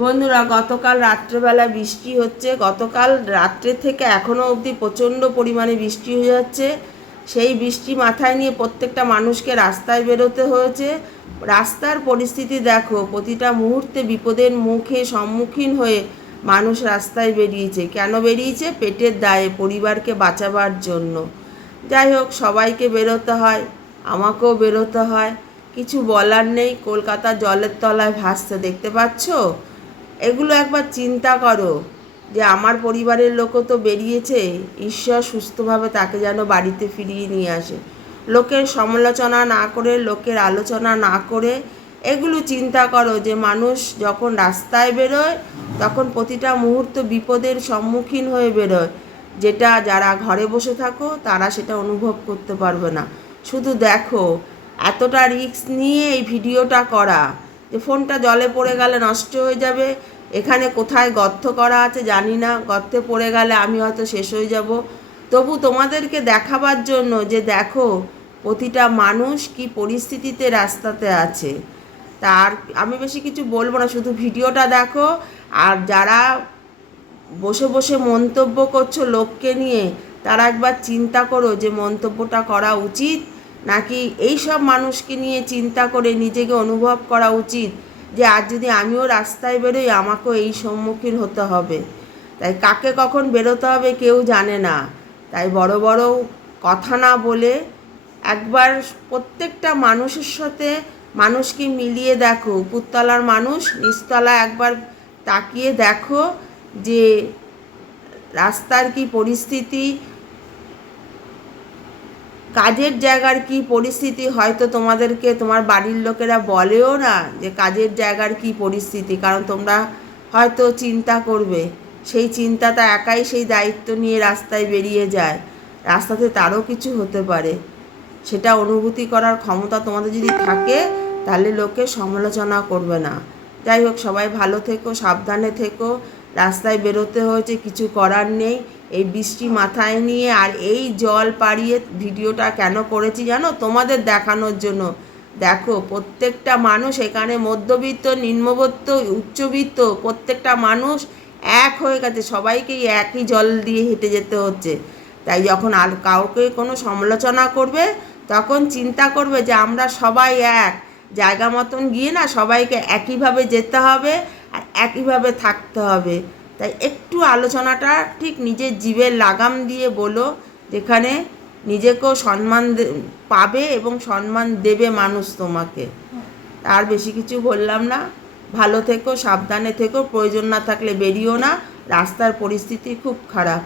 বন্ধুরা, গতকাল রাত্রেবেলা বৃষ্টি হচ্ছে। গতকাল রাত্রে থেকে এখনও অবধি প্রচণ্ড পরিমাণে বৃষ্টি হয়ে যাচ্ছে। সেই বৃষ্টি মাথায় নিয়ে প্রত্যেকটা মানুষকে রাস্তায় বেরোতে হয়েছে। রাস্তার পরিস্থিতি দেখো, প্রতিটা মুহূর্তে বিপদের সম্মুখীন হয়ে মানুষ রাস্তায় বেরিয়েছে। কেন বেরিয়েছে? পেটের দায়ে, পরিবারকে বাঁচাবার জন্য। যাই হোক, সবাইকে বেরোতে হয়, আমাকেও বেরোতে হয়, কিছু বলার নেই। কলকাতা জলের তলায় ভাসছে, দেখতে পাচ্ছ? এগুলো একবার চিন্তা করো যে আমার পরিবারের লোকও তো বেরিয়েছে, ঈশ্বর সুস্থভাবে তাকে যেন বাড়িতে ফিরিয়ে নিয়ে আসে। লোকের সমালোচনা না করে, লোকের আলোচনা না করে এগুলো চিন্তা করো যে মানুষ যখন রাস্তায় বেরোয় তখন প্রতিটা মুহূর্ত বিপদের সম্মুখীন হয়ে বেরোয়, যেটা যারা ঘরে বসে থাকো তারা সেটা অনুভব করতে পারবে না। শুধু দেখো, এতটা রিস্ক নিয়ে এই ভিডিওটা করা, যে ফোনটা জলে পড়ে গেলে নষ্ট হয়ে যাবে। এখানে কোথায় গর্ত করা আছে জানি না, গর্তে পড়ে গেলে আমি হয়তো শেষ হয়ে যাব। তবু তোমাদেরকে দেখাবার জন্য যে দেখো প্রতিটা মানুষ কি পরিস্থিতিতে রাস্তাতে আছে। তার আমি বেশি কিছু বলবো না, শুধু ভিডিওটা দেখো। আর যারা বসে বসে মন্তব্য করছো লোককে নিয়ে, তারা একবার চিন্তা করো যে মন্তব্যটা করা উচিত নাকি এই সব মানুষকে নিয়ে চিন্তা করে নিজেকে অনুভব করা উচিত যে আজ যদি আমিও রাস্তায় বেরোই আমাকেও এই সম্মুখীন হতে হবে। তাই কাকে কখন বেরোতে হবে কেউ জানে না। তাই বড় বড় কথা না বলে একবার প্রত্যেকটা মানুষের সাথে মানুষকে মিলিয়ে দেখো। উপরতলার মানুষ, নিচতলা একবার তাকিয়ে দেখো যে রাস্তার কি পরিস্থিতি, কাজের জায়গার কি পরিস্থিতি। হয়তো তোমাদেরকে তোমার বাড়ির লোকেরা বলেও না যে কাজের জায়গার কি পরিস্থিতি, কারণ তোমরা হয়তো চিন্তা করবে। সেই চিন্তাটা একাই সেই দায়িত্ব নিয়ে রাস্তায় বেরিয়ে যায়। রাস্তাতে তারও কিছু হতে পারে, সেটা অনুভূতি করার ক্ষমতা তোমাদের যদি থাকে তাহলে লোকে সমালোচনা করবে না। যাই হোক, সবাই ভালো থেকো, সাবধানে থেকো। রাস্তায় বেরোতে হয়েছে, কিছু করার নেই। এই বৃষ্টি মাথায় নিয়ে আর এই জল পাড়িয়ে ভিডিওটা কেন করেছি জানো? তোমাদের দেখানোর জন্য। দেখো প্রত্যেকটা মানুষ এখানে মধ্যবিত্ত, নিম্নবিত্ত, উচ্চবিত্ত, প্রত্যেকটা মানুষ এক হয়ে গেছে। সবাইকেই একই জল দিয়ে হেঁটে যেতে হচ্ছে। তাই যখন আর কাউকে কোনো সমালোচনা করবে তখন চিন্তা করবে যে আমরা সবাই এক জায়গা মতন গিয়ে না সবাইকে একইভাবে যেতে হবে আর একইভাবে থাকতে হবে। তাই একটু আলোচনাটা ঠিক নিজের জিভের লাগাম দিয়ে বলো, যেখানে নিজেকেও সম্মান পাবে এবং সম্মান দেবে মানুষ তোমাকে। আর বেশি কিছু বললাম না। ভালো থেকো, সাবধানে থেকো, প্রয়োজন না থাকলে বেরিও না। রাস্তার পরিস্থিতি খুব খারাপ।